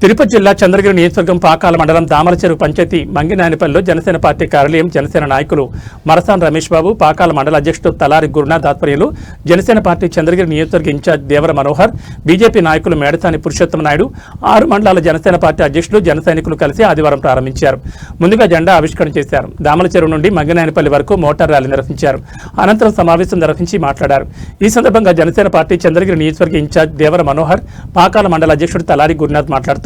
తిరుపతి జిల్లా చంద్రగిరి నియోజకవర్గం పాకాల మండలం దామలచెరువు పంచాయతీ మంగినాయనపల్లిలో జనసేన పార్టీ కార్యాలయం జనసేన నాయకులు మరసాన్ రమేష్ బాబు, పాకాల మండల అధ్యక్షుడు తలారి గురునాథ్ ఆధ్వర్యంలో జనసేన పార్టీ చంద్రగిరి నియోజకవర్గ ఇన్ఛార్జ్ దేవర మనోహర్, బీజేపీ నాయకులు మేడసాని పురుషోత్తమ నాయుడు, 6 మండలాల జనసేన పార్టీ అధ్యక్షులు, జన సైనికులు కలిసి ఆదివారం ప్రారంభించారు. ముందుగా జెండా ఆవిష్కరణ చేశారు. దామలచెరువు నుండి మంగినాయనపల్లి వరకు మోటార్ ర్యాలీ నిర్వహించారు. అనంతరం సమావేశం నిర్వహించి మాట్లాడారు. ఈ సందర్భంగా జనసేన పార్టీ చంద్రగిరి నియోజకవర్గ ఇన్ఛార్జ్ దేవర మనోహర్, పాకాల మండల అధ్యక్షుడు తలారి గురునాథ్ మాట్లాడుతూ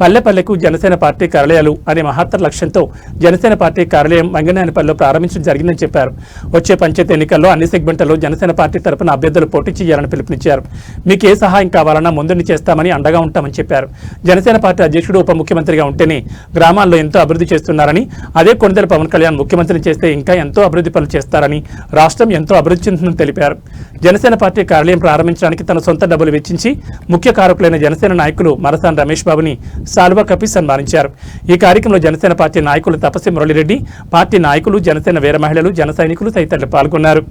పల్లె పల్లెకు జనసేన పార్టీ కార్యాలయాలు అనే మహత్తర లక్ష్యంతో జనసేన పార్టీ కార్యాలయం మంగనాయనపల్లిలో ప్రారంభించడం జరిగిందని చెప్పారు. వచ్చే పంచాయతీ ఎన్నికల్లో అన్ని సెగ్మెంట్లలో జనసేన పార్టీ తరపున అభ్యర్థులు పోటీ చేయాలని పిలుపునిచ్చారు. మీకు ఏ సహాయం కావాలన్నా ముందుండి చేస్తామని అండగా ఉంటామని చెప్పారు. జనసేన పార్టీ అధ్యక్షుడు ఉప ముఖ్యమంత్రిగా ఉంటేనే గ్రామాల్లో ఎంతో అభివృద్ధి చేస్తున్నారని, అదే కొణిదెల పవన్ కళ్యాణ్ ముఖ్యమంత్రిని చేస్తే ఇంకా ఎంతో అభివృద్ధి పనులు చేస్తారని, రాష్ట్రం ఎంతో అభివృద్ధి చెందుతుందని తెలిపారు. జనసేన పార్టీ కార్యాలయం ప్రారంభించడానికి తన సొంత డబ్బులు వెచ్చించి ముఖ్య కారకులైన జనసేన నాయకులు మరసాన్ రమేష్ బాబుని సాల్వా కప్పి సన్మానించారు. ఈ కార్యక్రమంలో జనసేన పార్టీ నాయకులు తపసి మురళిరెడ్డి, పార్టీ నాయకులు, జనసేన వీర మహిళలు, జన సైనికులు తదితరులు పాల్గొన్నారు.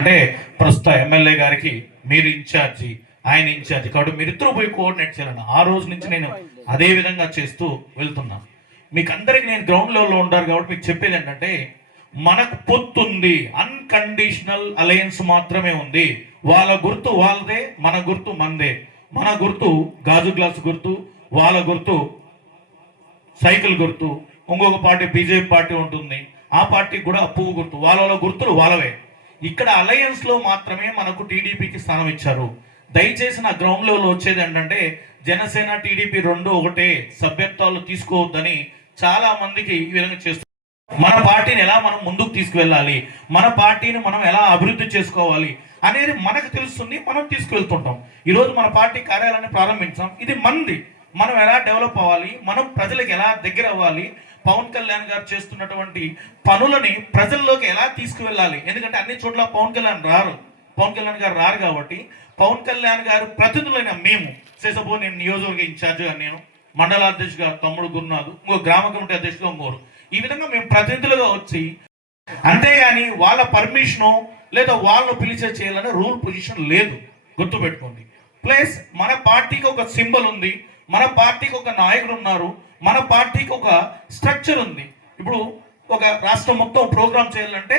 అంటే ప్రస్తుత ఎమ్మెల్యే గారికి మీరు ఇన్ఛార్జి, ఆయన ఇన్ఛార్జి కాబట్టి మీరిద్దరూ పోయి కోఆర్డినేట్ చేయాలని ఆ రోజు నుంచి నేను అదే విధంగా చేస్తూ వెళ్తున్నాను. మీకు అందరికి నేను గ్రౌండ్ లెవెల్లో ఉంటారు కాబట్టి మీకు చెప్పేది ఏంటంటే, మనకు పొత్తుంది, అన్కండిషనల్ అలయన్స్ మాత్రమే ఉంది. వాళ్ళ గుర్తు వాళ్ళదే, మన గుర్తు మనదే. మన గుర్తు గాజు గ్లాసు గుర్తు, వాళ్ళ గుర్తు సైకిల్ గుర్తు, ఇంకొక పార్టీ బీజేపీ పార్టీ ఉంటుంది, ఆ పార్టీకి కూడా పువ్వు గుర్తు, వాళ్ళ గుర్తులు వాళ్ళవే. ఇక్కడ అలయన్స్ లో మాత్రమే మనకు టీడీపీకి స్థానం ఇచ్చారు. దయచేసి నా గ్రౌండ్ లెవెల్ వచ్చేది ఏంటంటే, జనసేన టీడీపీ రెండు ఒకటే, సభ్యత్వాలు తీసుకోవద్దని చాలా మందికి ఈ విధంగా చేస్తారు. మన పార్టీని ఎలా మనం ముందుకు తీసుకువెళ్ళాలి, మన పార్టీని మనం ఎలా అభివృద్ధి చేసుకోవాలి అనేది మనకు తెలుస్తుంది, మనం తీసుకువెళ్తుంటాం. ఈరోజు మన పార్టీ కార్యాలయాన్ని ప్రారంభించాం, ఇది మంది. మనం ఎలా డెవలప్ అవ్వాలి, మనం ప్రజలకు ఎలా దగ్గర అవ్వాలి, పవన్ కళ్యాణ్ గారు చేస్తున్నటువంటి పనులని ప్రజల్లోకి ఎలా తీసుకువెళ్ళాలి. ఎందుకంటే అన్ని చోట్ల పవన్ కళ్యాణ్ గారు రారు కాబట్టి పవన్ కళ్యాణ్ గారు ప్రతినిధులైన మేము, సేసపో నేను నియోజకవర్గ ఇన్ఛార్జిగా, నేను మండల అధ్యక్షుడిగా తమ్ముడు గురునాథ్, ఇంకో గ్రామ కమిటీ అధ్యక్షుడిగా ఇంకోరు, ఈ విధంగా మేము ప్రతినిధులుగా వచ్చి, అంతేగాని వాళ్ళ పర్మిషను లేదా వాళ్ళను పిలిచే చేయాలనే రూల్ పొజిషన్ లేదు, గుర్తుపెట్టుకోండి. ప్లస్ మన పార్టీకి ఒక సింబల్ ఉంది, మన పార్టీకి ఒక నాయకుడు ఉన్నారు, మన పార్టీకి ఒక స్ట్రక్చర్ ఉంది. ఇప్పుడు ఒక రాష్ట్రం మొత్తం ప్రోగ్రామ్ చేయాలంటే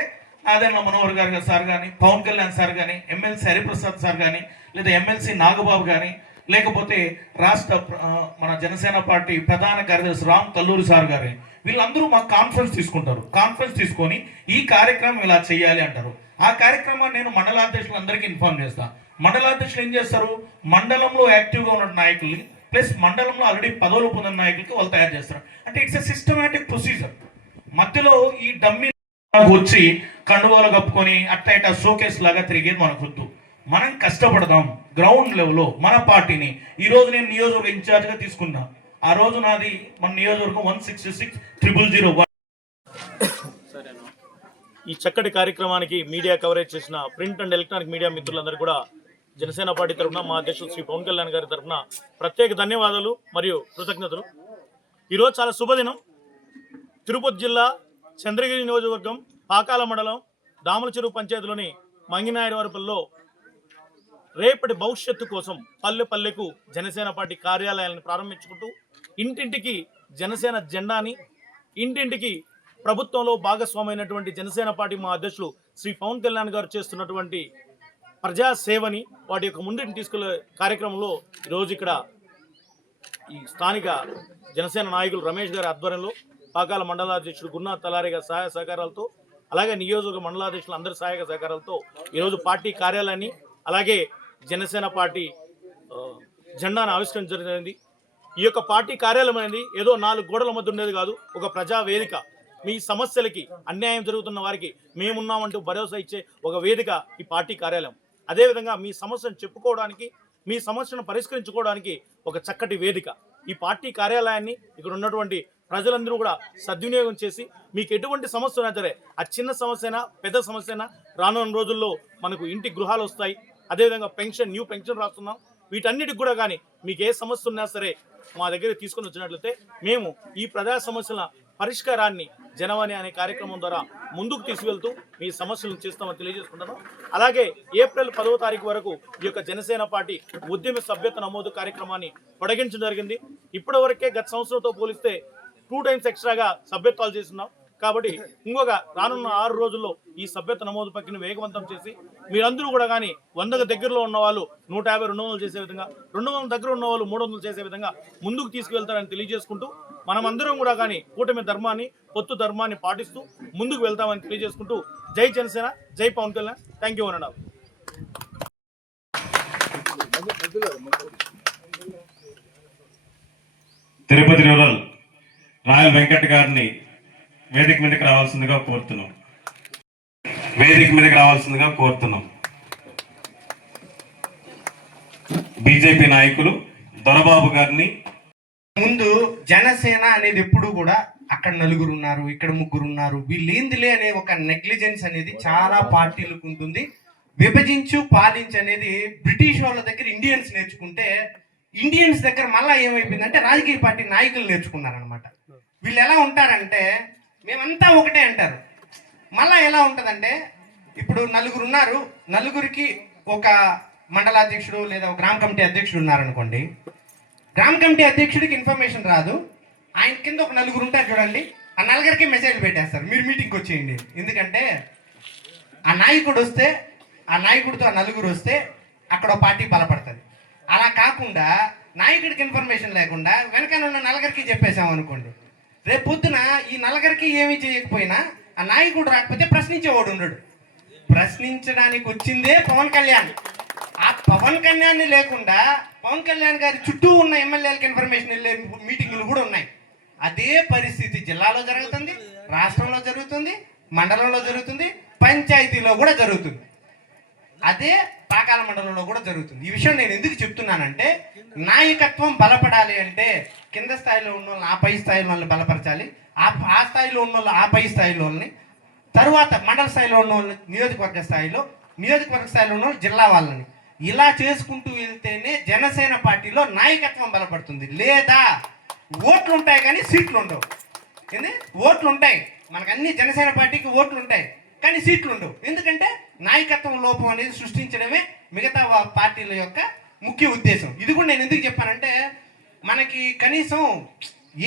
ఆదరణ మనోహర్ గారు సార్ కానీ, పవన్ కళ్యాణ్ సార్ కానీ, ఎమ్మెల్సీ హరిప్రసాద్ సార్ కానీ, లేదా ఎమ్మెల్సీ నాగబాబు కానీ, లేకపోతే రాష్ట్ర మన జనసేన పార్టీ ప్రధాన కార్యదర్శి రామ్ తల్లూరి సార్ గారి, వీళ్ళందరూ మాకు కాన్ఫరెన్స్ తీసుకుంటారు. కాన్ఫరెన్స్ తీసుకొని ఈ కార్యక్రమం ఇలా చేయాలి అంటారు. ఆ కార్యక్రమాన్ని నేను మండలాధ్యక్షులందరికీ ఇన్ఫార్మ్ చేస్తాను. మండలాధ్యక్షులు ఏం చేస్తారు, మండలంలో యాక్టివ్గా ఉన్న నాయకుల్ని ప్లస్ మండలంలో ఆల్రెడీ పదవులు పొందిన నాయకులకి వాళ్ళు తయారు చేస్తారు. అంటే ఇట్స్ ఎ సిస్టమేటిక్ ప్రొసీజర్. మధ్యలో ఈ డమ్మీ వచ్చి కండువాలు కప్పుకొని అట్లా ఇట్లా షోకేస్ లాగా తిరిగేది మనకు వద్దు. మనం కష్టపడదాం గ్రౌండ్ లెవెల్లో మన పార్టీని. ఈ రోజు నేను నియోజకవర్గ ఇన్ఛార్జ్గా తీసుకున్నా. ఆ రోజు నాది మన నియోజకవర్గం 166,001. ఈ చక్కటి కార్యక్రమానికి మీడియా కవరేజ్ చేసిన ప్రింట్ అండ్ ఎలక్ట్రానిక్ మీడియా మిత్రులందరూ కూడా జనసేన పార్టీ తరఫున, మా అధ్యక్షుడు శ్రీ పవన్ కళ్యాణ్ గారి తరఫున ప్రత్యేక ధన్యవాదాలు మరియు కృతజ్ఞతలు. ఈరోజు చాలా శుభదినం. తిరుపతి జిల్లా చంద్రగిరి నియోజకవర్గం పాకాల మండలం దామలచెరువు పంచాయతీలోని మంగినాయనపల్లిలో రేపటి భవిష్యత్తు కోసం పల్లె పల్లెకు జనసేన పార్టీ కార్యాలయాలను ప్రారంభించుకుంటూ ఇంటింటికి జనసేన జెండాని, ఇంటింటికి ప్రభుత్వంలో భాగస్వామైనటువంటి జనసేన పార్టీ మా అధ్యక్షులు శ్రీ పవన్ కళ్యాణ్ గారు చేస్తున్నటువంటి ప్రజాసేవని వాటి యొక్క ముందుకు తీసుకెళ్లే కార్యక్రమంలో ఈరోజు ఇక్కడ ఈ స్థానిక జనసేన నాయకులు రమేష్ గారి ఆధ్వర్యంలో, పాకాల మండలాధ్యక్షుడు గురునాథ్ తలారి గారి సహాయ సహకారాలతో, అలాగే నియోజకవర్గ మండలాధ్యక్షులు అందరి సహాయ సహకారాలతో ఈరోజు పార్టీ కార్యాలయాన్ని, అలాగే జనసేన పార్టీ జెండాను ఆవిష్కరించడం జరిగింది. ఈ యొక్క పార్టీ కార్యాలయం అనేది ఏదో 4 గోడల మధ్య ఉండేది కాదు, ఒక ప్రజా వేదిక. మీ సమస్యలకి, అన్యాయం జరుగుతున్న వారికి మేమున్నామంటూ భరోసా ఇచ్చే ఒక వేదిక ఈ పార్టీ కార్యాలయం. అదేవిధంగా మీ సమస్యను చెప్పుకోవడానికి, మీ సమస్యను పరిష్కరించుకోవడానికి ఒక చక్కటి వేదిక. ఈ పార్టీ కార్యాలయాన్ని ఇక్కడ ఉన్నటువంటి ప్రజలందరూ కూడా సద్వినియోగం చేసి, మీకు ఎటువంటి సమస్య ఉన్నా సరే, ఆ చిన్న సమస్య అయినా పెద్ద సమస్య అయినా రానున్న రోజుల్లో మనకు ఇంటి గృహాలు వస్తాయి. అదేవిధంగా న్యూ పెన్షన్ రాస్తున్నాం. వీటన్నిటికి కూడా కానీ మీకు ఏ సమస్య ఉన్నా సరే మా దగ్గర తీసుకొని వచ్చినట్లయితే మేము ఈ ప్రజా సమస్యల పరిష్కారాన్ని జనవాణి అనే కార్యక్రమం ద్వారా ముందుకు తీసుకెళ్తూ మీ సమస్యలను చేస్తామని తెలియజేసుకుంటాను. అలాగే ఏప్రిల్ 10వ తారీఖు వరకు ఈ యొక్క జనసేన పార్టీ ఉద్యమ సభ్యత నమోదు కార్యక్రమాన్ని పొడిగించడం జరిగింది. ఇప్పటివరకే గత సంవత్సరంతో పోలిస్తే 2 టైమ్స్ ఎక్స్ట్రాగా సభ్యత్వాలు చేస్తున్నాం. కాబట్టి ఇంకొక రానున్న 6 రోజుల్లో ఈ సభ్యత నమోదు ప్రక్రియను వేగవంతం చేసి మీరందరూ కూడా కానీ 100కు దగ్గరలో ఉన్న వాళ్ళు 150, 200 చేసే విధంగా, 200 దగ్గర ఉన్న వాళ్ళు 300 చేసే విధంగా ముందుకు తీసుకువెళ్తారని తెలియజేసుకుంటూ మనమందరం కూడా కానీ కూటమి ధర్మాన్ని, పొత్తు ధర్మాన్ని పాటిస్తూ ముందుకు వెళ్తామని తెలియజేసుకుంటూ జై జనసేన, జై పవన్ కళ్యాణ్. థ్యాంక్ యూ అన్నారు. తిరుపతి రూరల్ రాయల్ వెంకట్ గారిని వేదిక మీదకి రావాల్సిందిగా కోరుతున్నాం. బీజేపీ నాయకులు దొరబాబు గారిని. ముందు జనసేన అనేది ఎప్పుడు కూడా అక్కడ 4 ఉన్నారు, ఇక్కడ 3 ఉన్నారు, వీళ్ళేందిలే అనే ఒక నెగ్లిజెన్స్ అనేది చాలా పార్టీలకు ఉంటుంది. విభజించు పాలించు అనేది బ్రిటిష్ వాళ్ళ దగ్గర ఇండియన్స్ నేర్చుకుంటే, ఇండియన్స్ దగ్గర మళ్ళీ ఏమైపోయిందంటే రాజకీయ పార్టీ నాయకులు నేర్చుకున్నారనమాట. వీళ్ళు ఎలా ఉంటారంటే మేమంతా ఒకటే అంటారు. మళ్ళా ఎలా ఉంటుందంటే ఇప్పుడు 4 ఉన్నారు, 4కి ఒక మండలాధ్యక్షుడు లేదా ఒక గ్రామ కమిటీ అధ్యక్షుడు ఉన్నారనుకోండి. గ్రామ కమిటీ అధ్యక్షుడికి ఇన్ఫర్మేషన్ రాదు, ఆయన కింద ఒక 4 ఉంటారు చూడండి, ఆ 4కి మెసేజ్ పెట్టేస్తారు మీరు మీటింగ్కి వచ్చేయండి. ఎందుకంటే ఆ నాయకుడు వస్తే, ఆ నాయకుడితో ఆ 4 వస్తే అక్కడ పార్టీ బలపడుతుంది. అలా కాకుండా నాయకుడికి ఇన్ఫర్మేషన్ లేకుండా వెనకాల ఉన్న 4కి చెప్పేసాం అనుకోండి, రేపు పొద్దున ఈ 4కి ఏమీ చేయకపోయినా ఆ నాయకుడు రాకపోతే ప్రశ్నించేవాడు ఉండడు. ప్రశ్నించడానికి వచ్చిందే పవన్ కళ్యాణ్. ఆ పవన్ కళ్యాణ్ లేకుండా పవన్ కళ్యాణ్ గారి చుట్టూ ఉన్న ఎమ్మెల్యేలకు ఇన్ఫర్మేషన్ వెళ్ళే మీటింగులు కూడా ఉన్నాయి. అదే పరిస్థితి జిల్లాలో జరుగుతుంది, రాష్ట్రంలో జరుగుతుంది, మండలంలో జరుగుతుంది, పంచాయతీలో కూడా జరుగుతుంది. అదే పాకాల మండలంలో కూడా జరుగుతుంది. ఈ విషయం నేను ఎందుకు చెప్తున్నానంటే, నాయకత్వం బలపడాలి అంటే కింద స్థాయిలో ఉన్న వాళ్ళని ఆ పై స్థాయిలో వాళ్ళని బలపరచాలి, ఆ స్థాయిలో ఉన్న వాళ్ళు ఆ పై స్థాయిలో వాళ్ళని, తరువాత మండల స్థాయిలో ఉన్న వాళ్ళని నియోజకవర్గ స్థాయిలో, నియోజకవర్గ స్థాయిలో ఉన్న వాళ్ళు జిల్లా వాళ్ళని, ఇలా చేసుకుంటూ వెళ్తేనే జనసేన పార్టీలో నాయకత్వం బలపడుతుంది. లేదా ఓట్లు ఉంటాయి కానీ సీట్లు ఉండవు. ఓట్లు ఉంటాయి, మనకు అన్ని జనసేన పార్టీకి ఓట్లు ఉంటాయి కానీ సీట్లు ఉండవు. ఎందుకంటే నాయకత్వం లోపం అనేది సృష్టించడమే మిగతా పార్టీల యొక్క ముఖ్య ఉద్దేశం. ఇది కూడా నేను ఎందుకు చెప్పానంటే, మనకి కనీసం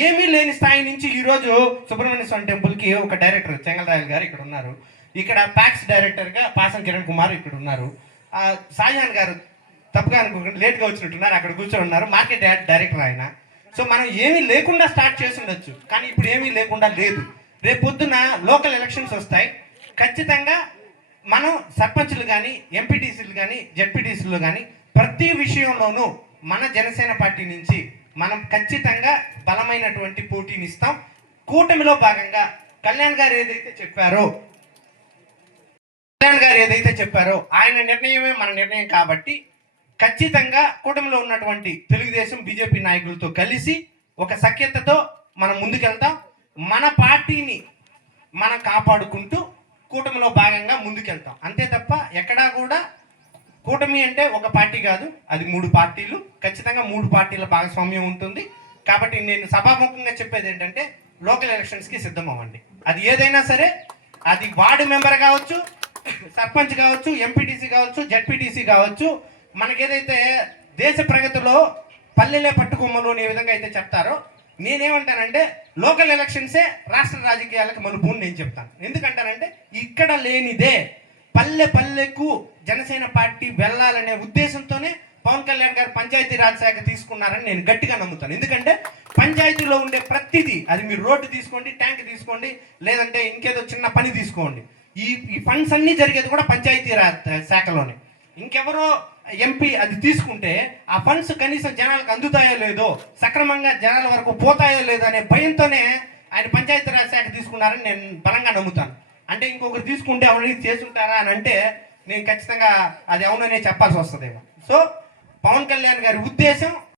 ఏమీ లేని స్థాయి నుంచి ఈరోజు సుబ్రహ్మణ్య స్వామి టెంపుల్కి ఒక డైరెక్టర్ చెంగల్రాయల్ గారు ఇక్కడ ఉన్నారు, ఇక్కడ ప్యాక్స్ డైరెక్టర్గా పాసం కిరణ్ కుమార్ ఇక్కడ ఉన్నారు, షాజహాన్ గారు తప్పుగా అనుకోకుండా లేట్గా వచ్చినట్టున్నారు, అక్కడ కూర్చొని ఉన్నారు, మార్కెట్ డైరెక్టర్ ఆయన. సో మనం ఏమీ లేకుండా స్టార్ట్ చేసి ఉండొచ్చు, కానీ ఇప్పుడు ఏమీ లేకుండా లేదు. రేపు పొద్దున లోకల్ ఎలక్షన్స్ వస్తాయి, ఖచ్చితంగా మనం సర్పంచ్లు కానీ, ఎంపీటీసీలు కానీ, జెడ్పీటీసీలు కానీ ప్రతి విషయంలోనూ మన జనసేన పార్టీ నుంచి మనం ఖచ్చితంగా బలమైనటువంటి పోటీని ఇస్తాం. కూటమిలో భాగంగా కళ్యాణ్ గారు ఏదైతే చెప్పారో ఆయన నిర్ణయమే మన నిర్ణయం కాబట్టి ఖచ్చితంగా కూటమిలో ఉన్నటువంటి తెలుగుదేశం, బీజేపీ నాయకులతో కలిసి ఒక సఖ్యతతో మనం ముందుకెళ్తాం. మన పార్టీని మనం కాపాడుకుంటూ కూటమిలో భాగంగా ముందుకెళ్తాం. అంతే తప్ప ఎక్కడా కూడా కూటమి అంటే ఒక పార్టీ కాదు, అది 3 పార్టీలు, ఖచ్చితంగా 3 పార్టీల భాగస్వామ్యం ఉంటుంది. కాబట్టి నేను సభాముఖంగా చెప్పేది ఏంటంటే, లోకల్ ఎలక్షన్స్కి సిద్ధం అవ్వండి. అది ఏదైనా సరే, అది వార్డు మెంబర్ కావచ్చు, సర్పంచ్ కావచ్చు, ఎంపీటీసీ కావచ్చు, జెడ్పీటీసీ కావచ్చు. మనకేదైతే దేశ ప్రగతిలో పల్లెలే పట్టుకొమ్మలు అనే విధంగా అయితే చెప్తారో, నేనేమంటానంటే లోకల్ ఎలక్షన్సే రాష్ట్ర రాజకీయాలకు మలుపు అని నేను చెప్తాను. ఎందుకంటానంటే ఇక్కడ లేనిదే పల్లె పల్లెకు జనసేన పార్టీ వెళ్ళాలనే ఉద్దేశంతోనే పవన్ కళ్యాణ్ గారు పంచాయతీ-రాజ్ శాఖ తీసుకున్నారని నేను గట్టిగా నమ్ముతాను. ఎందుకంటే పంచాయతీలో ఉండే ప్రతిదీ, అది మీరు రోడ్డు తీసుకోండి, ట్యాంక్ తీసుకోండి, లేదంటే ఇంకేదో చిన్న పని తీసుకోండి, ఈ ఫండ్స్ అన్నీ జరిగేది కూడా పంచాయతీ-రాజ్ శాఖలోనే. ఇంకెవరో ఎంపీ అది తీసుకుంటే ఆ ఫండ్స్ కనీసం జనాలకు అందుతాయో లేదో, సక్రమంగా జనాల వరకు పోతాయో లేదో అనే భయంతోనే ఆయన పంచాయతీరాజ్ శాఖ తీసుకున్నారని నేను బలంగా నమ్ముతాను. అంటే ఇంకొకరు తీసుకుంటే అవినీతి చేసుంటారా అని అంటే నేను ఖచ్చితంగా అది అవుననే చెప్పాల్సి వస్తుందేమో. సో పవన్ కళ్యాణ్ గారి ఉద్దేశం